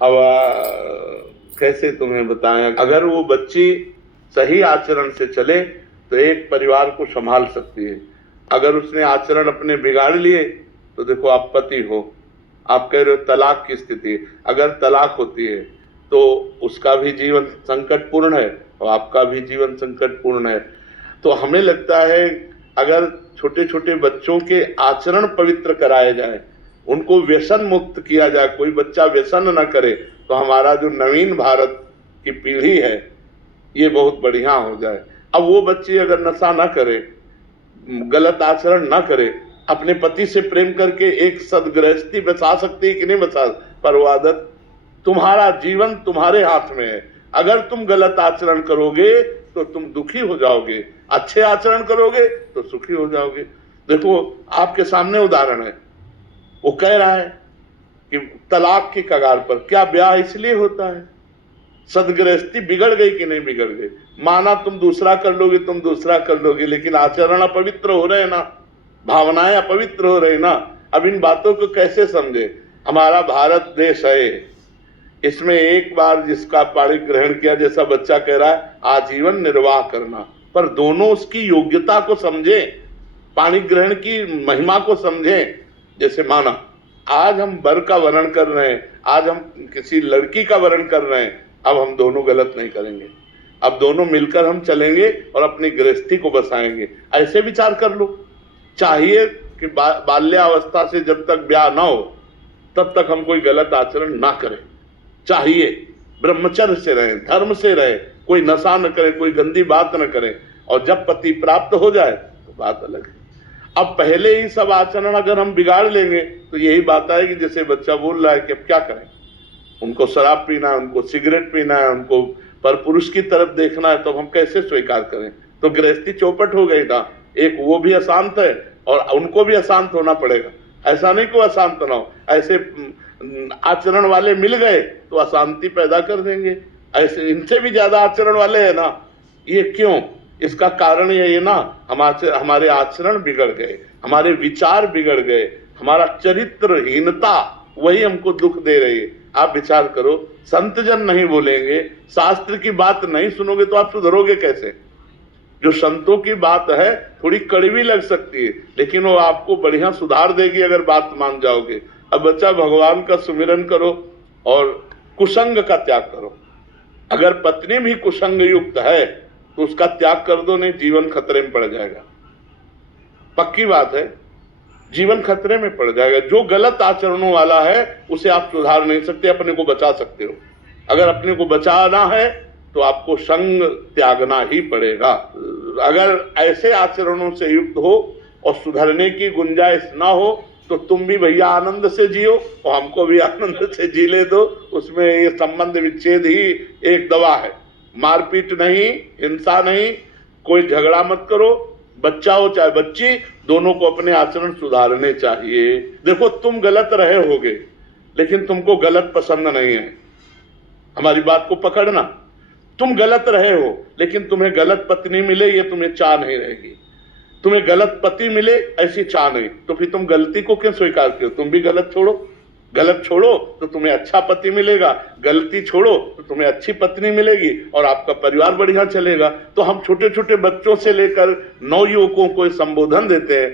अब कैसे तुम्हें बताएं, अगर वो बच्ची सही आचरण से चले तो एक परिवार को संभाल सकती है। अगर उसने आचरण अपने बिगाड़ लिए तो देखो आप पति हो, आप कह रहे हो तलाक की स्थिति, अगर तलाक होती है तो उसका भी जीवन संकटपूर्ण है और आपका भी जीवन संकटपूर्ण है। तो हमें लगता है अगर छोटे छोटे बच्चों के आचरण पवित्र कराए जाए, उनको व्यसन मुक्त किया जाए, कोई बच्चा व्यसन न करे, तो हमारा जो नवीन भारत की पीढ़ी है ये बहुत बढ़िया हो जाए। अब वो बच्ची अगर नशा ना करे, गलत आचरण ना करे, अपने पति से प्रेम करके एक सदगृहस्थी बचा सकती है कि नहीं बचा, पर वो आदत, तुम्हारा जीवन तुम्हारे हाथ में है। अगर तुम गलत आचरण करोगे तो तुम दुखी हो जाओगे, अच्छे आचरण करोगे तो सुखी हो जाओगे। देखो आपके सामने उदाहरण है, वो कह रहा है कि तलाक की कगार पर, क्या ब्याह इसलिए होता है? सदगृहस्थी बिगड़ गई कि नहीं बिगड़ गई? माना तुम दूसरा कर लोगे, तुम दूसरा कर लोगे, लेकिन आचरण अपवित्र हो रहे ना, भावनाएं अपवित्र हो रही ना। अब इन बातों को कैसे समझे? हमारा भारत देश है, इसमें एक बार जिसका पाणी ग्रहण किया, जैसा बच्चा कह रहा है आजीवन निर्वाह करना, पर दोनों उसकी योग्यता को समझे, पाणी ग्रहण की महिमा को समझे। जैसे माना आज हम वर का वर्ण कर रहे हैं, आज हम किसी लड़की का वर्ण कर रहे हैं, अब हम दोनों गलत नहीं करेंगे, अब दोनों मिलकर हम चलेंगे और अपनी गृहस्थी को बसाएंगे। ऐसे विचार कर लो। चाहिए कि बाल्यावस्था से जब तक ब्याह ना हो तब तक हम कोई गलत आचरण ना करें, चाहिए ब्रह्मचर्य से रहें, धर्म से रहें, कोई नशा न करें, कोई गंदी बात न करें, और जब पति प्राप्त हो जाए तो बात अलग है। अब पहले ही सब आचरण अगर हम बिगाड़ लेंगे तो यही बात आएगी जैसे बच्चा बोल रहा है कि अब क्या करें, उनको शराब पीना है, उनको सिगरेट पीना है, उनको पर पुरुष की तरफ देखना है, तो हम कैसे स्वीकार करें? तो गृहस्थी चौपट हो गई था। एक वो भी अशांत है और उनको भी अशांत होना पड़ेगा। ऐसा नहीं को अशांत ना हो, ऐसे आचरण वाले मिल गए तो अशांति पैदा कर देंगे। ऐसे इनसे भी ज्यादा आचरण वाले हैं ना, ये क्यों? इसका कारण ये ना, हमारे आचरण बिगड़ गए, हमारे विचार बिगड़ गए, हमारा चरित्रहीनता वही हमको दुख दे रही है। आप विचार करो, संत जन नहीं बोलेंगे, शास्त्र की बात नहीं सुनोगे तो आप सुधरोगे कैसे? जो संतों की बात है थोड़ी कड़वी लग सकती है, लेकिन वो आपको बढ़िया सुधार देगी अगर बात मान जाओगे। अब बच्चा भगवान का सुमिरन करो और कुसंग का त्याग करो। अगर पत्नी भी कुसंग युक्त है तो उसका त्याग कर दो, नहीं जीवन खतरे में पड़ जाएगा। पक्की बात है, जीवन खतरे में पड़ जाएगा। जो गलत आचरणों वाला है उसे आप सुधार नहीं सकते, अपने को बचा सकते हो। अगर अपने को बचाना है तो आपको संग त्यागना ही पड़ेगा। अगर ऐसे आचरणों से युक्त हो और सुधरने की गुंजाइश ना हो तो तुम भी भैया आनंद से जियो और हमको भी आनंद से जी ले दो। उसमें ये संबंध विच्छेद ही एक दवा है। मारपीट नहीं, हिंसा नहीं, कोई झगड़ा मत करो, बच्चा हो चाहे बच्ची, दोनों को अपने आचरण सुधारने चाहिए। देखो तुम गलत रहे होगे लेकिन तुमको गलत पसंद नहीं है, हमारी बात को पकड़ना। तुम गलत रहे हो लेकिन तुम्हें गलत पत्नी मिले ये तुम्हें चाह नहीं रहेगी, तुम्हें गलत पति मिले ऐसी चाह नहीं, तो फिर तुम गलती को क्यों स्वीकार करो? तुम भी गलत छोड़ो, गलत छोड़ो तो तुम्हें अच्छा पति मिलेगा, गलती छोड़ो तो तुम्हें अच्छी पत्नी मिलेगी और आपका परिवार बढ़िया चलेगा। तो हम छोटे छोटे बच्चों से लेकर नवयुवकों को संबोधन देते हैं